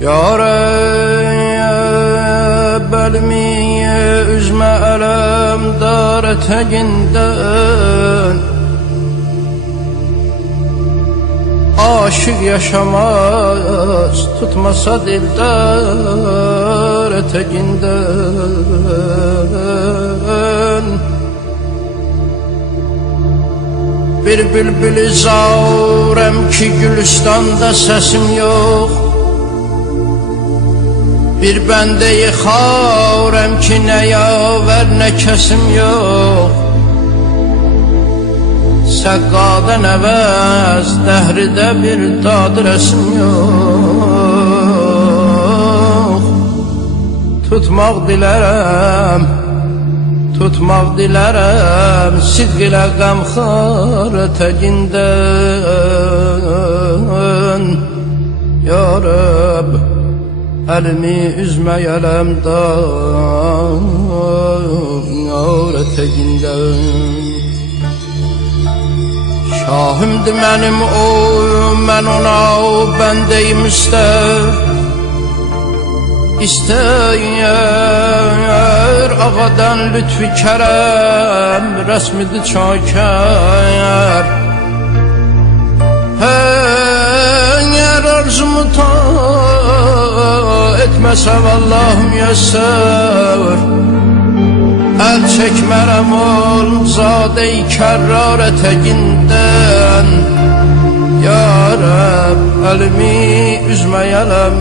Ya Rab, elimi üzme elemdar eteğinden. Aşık yaşamaz tutmasa dildar eteğinden. Bir bülbülü zaurem ki gülüstanda sesim yok. Bir bendeyi xavrem ki ne yaver ne kesim yok. Səqqadan əvəz dəhridə bir dad rəsim yok. Tutmaq dilərəm sidq ilə qəmxar ətəgindən. Ya Rab, elimi üzme elemdar eteğinden. Şahimdi mənim o, mən ona o, bəndeyim İstəyər ağadan lütfi kərəm, rəsmidi çakər. Əgər arzumu ta etməsə vallah müyəssər. El çekmerem ol zade-i kerrar eteğinden. Ya Rab, elimi üzmeyelem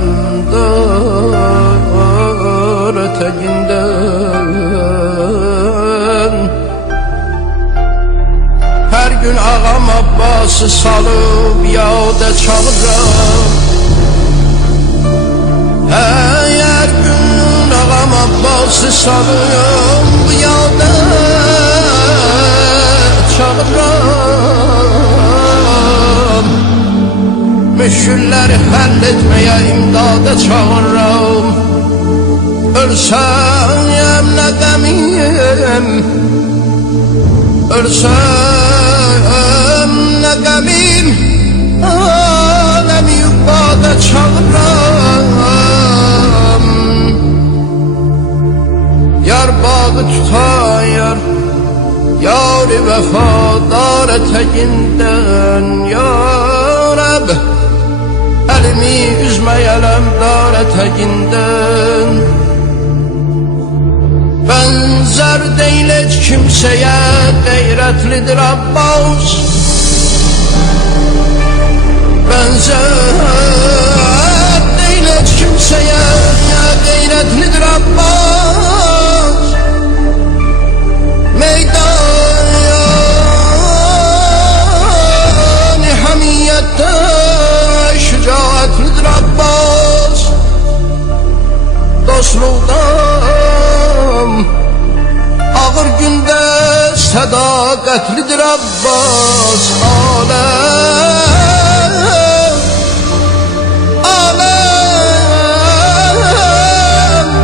dar eteğinden. Her gün ağam Abbas'ı salıp yağda çağırırım. Her gün ağam Abbas'ı salıyorum yağda çağırırım. Müşkülleri halletmeye imdada çağırırım. Ölsem ne gamim, ölsem ne gamim, alemi yubada çağırırım. Yar bağı tutayar, yar-ı vefadar eteğinden. Ya Rab, elimi üzmeyelem dar eteğinden. Benzer değil hiç kimseye, gayretlidir Abbas. Benzer değil hiç kimseye, gayretlidir Abbas. Meydan-ı hamiyette şücaatlidir Abbas. Dostluğdan ağır günde sadakatlidir Abbas. Alem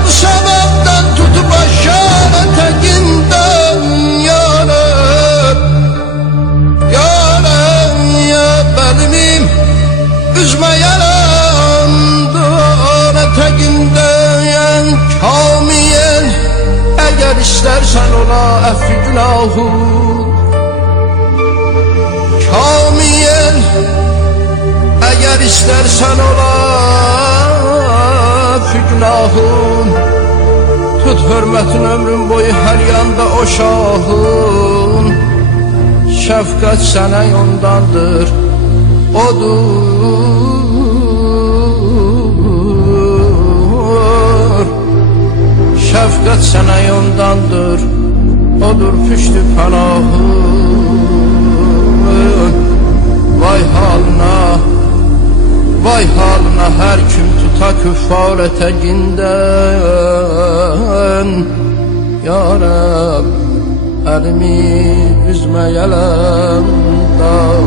bu sabahtan tutup aşağı eteğinden. Ya Rab, ya Rab, ya benim üzmeyelem dar eteğinden. Kamil, eğer istersen ola effi günahın. Kamil, eğer istersen ola effi günahın. Tut hürmetin ömrün boyu her yanda o şahın. Şefkat sana yondandır, odur. Şefkat sana yondandır, odur püştü panahın. Vay halına, vay halına her kim tuta küffar eteğinden. Ya Rab, elimi üzmeyelem dar